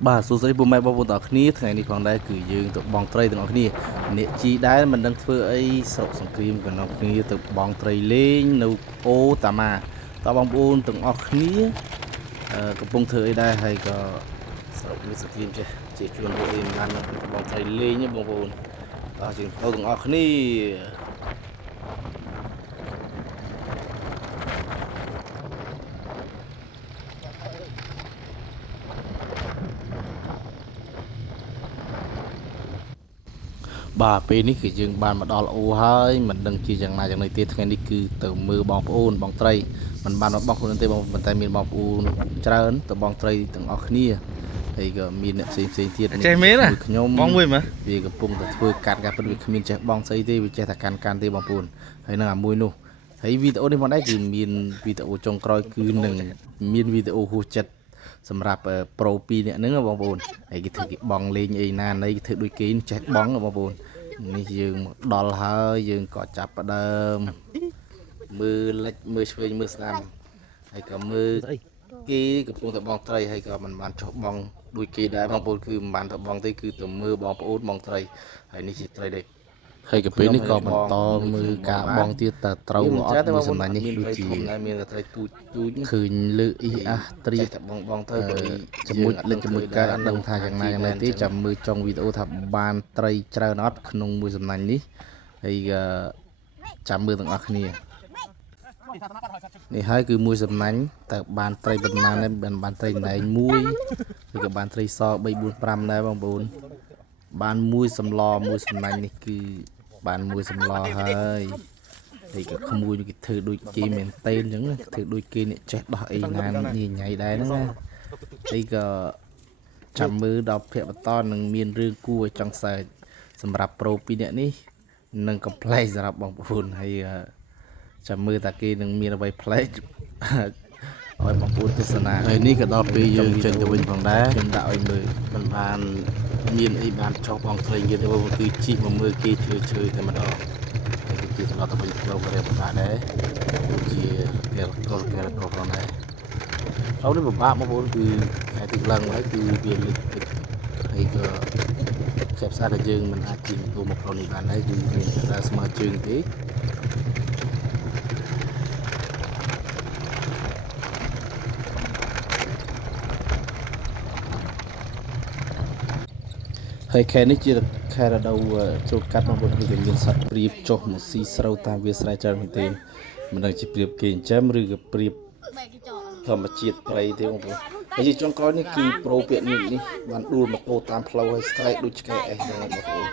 bà số giấy bùm mai bao bùn tỏ khníថ្ងៃនេះផងដែរគឺយើងទៅបងត្រីទាំងអស់គ្នាអ្នកជីដែរមិនដឹងធ្វើអីស្រុកសង្គ្រាមក៏នាំគ្នាទៅបងត្រីលេងនៅអូតាម៉ាតើបងប្អូនទាំងអស់គ្នាកំពុងធ្វើអីដែរហើយក៏ស្រុកនេះសង្គ្រាមចេះជាជួនពួកអីមិនបានទៅបងត្រីលេងទេបងប្អូនតើយើងទៅទាំងអស់គ្នាបាទពេលនេះគឺយើងបានមកដល់អូហើយមិនដឹងជាយ៉ាងណាយ៉ាងនេះទេថ្ងៃនេះគឺទៅមើលបងប្អូនបងត្រីមិនបានមកបងប្អូនទេបងប៉ុន្តែមានបងប្អូនច្រើនទៅបងត្រីទាំងអស់គ្នាហើយក៏មានអ្នកផ្សេងទៀតនេះខ្ញុំបងមួយមើលវាកំពុងតែធ្វើកាត់ការពិតវាគ្មានចេះបងស្អីទេវាចេះតែកាន់ទេបងប្អូនហើយនឹងអាមួយនោះហើយវីដេអូនេះមកដែរគឺមានវីដេអូចុងក្រោយគឺនឹងមានវីដេអូហួសចិត្តសម្រាប់ប្រូ2នាក់ហ្នឹងបងប្អូនហើយគេធ្វើគេបងលេងអីណាណីគេធ្វើដូចគេចេះបងបងប្អូននេះយើងមកដល់ហើយយើងក៏ចាប់ផ្ដើមមើលលិចមើលឆ្វេងមើលស្ដាំហើយក៏មើលគេកំពុងតែបងត្រីហើយក៏មិនបានចុះបងដូចគេដែរបងប្អូនគឺមិនបានទៅបងទេគឺទៅមើលបងប្អូនបងត្រីហើយនេះជាត្រីដែរហើយក៏ពេលនេះក៏បន្តមើលការបងទៀតតើត្រូវអត់មួយសម្លាញ់នេះដូចជាមានត្រីទូចឃើញលើអ៊ីអាត្រៀតែបងទៅជាមួយលេខជាមួយការអត់ដឹងថាយ៉ាងណាទេចាំមើលចុងវីដេអូថាបានត្រីច្រើនអត់ក្នុងមួយសម្លាញ់នេះហើយចាំមើលទាំងអស់គ្នានេះហើយគឺមួយសម្លាញ់តើបានត្រីប៉ុន្មានដែរបានត្រីណែងមួយឬក៏បានត្រីស3 4 5ដែរបងប្អូនបានមួយសម្លមួយសម្លាញ់នេះគឺបានមួយសម្លហើយក៏ក្មួយគេធ្វើដូចគេមែនតេនអញ្ចឹងធ្វើដូចគេអ្នកចេះដោះអីណាញញ៉ៃដែរហ្នឹងណាហើយក៏ចាំមើលដល់ភ័ក្របន្តនឹងមានរឿងគួរឲ្យចង់សើចសម្រាប់ប្រូ2នាក់នេះនឹងកំ pl ែកសម្រាប់បងប្អូនហើយចាំមើលតាគេនឹងមានអ្វីប្លែកឲ្យបងប្អូនទស្សនាហើយនេះក៏ដល់ពេលយើងចេញទៅវិញផងដែរខ្ញុំដាក់ឲ្យមើលមិនបានមានអីបានចោះបងត្រីគេទេបងគឺជីកមកមើលគេឈើតែម្ដងហើយគេត្រឡប់ទៅវិញផ្លូវក៏រៀបបានដែរជាគេក៏ផងដែរហើយនេះពិបាកបងប្អូនគឺខែទឹកឡើងហើយគឺវាលើកទឹកហើយក៏ខែផ្សារដែលយើងមិនអាចជិះម៉ូតូមកផ្លូវនេះបានហើយគឺមានតែស្មើជើងទេហើយខែនេះជាខែរដូវចូលកាត់បងប្អូនគឺមានសត្វព្រាបចុះមកស៊ីស្រូវតាមវាលស្រែច្រើនមែនទេមិនដឹងជាព្រាបគេចិញ្ចឹមឬក៏ព្រាបធម្មជាតិព្រៃទេបងប្អូនហើយជាចុងក្រោយនេះគឺប្រូពាក្យនេះបានដួលម៉ូតូតាមផ្លូវហើយស្រែកដូចឆ្កែអេសហ្នឹងបងប្អូន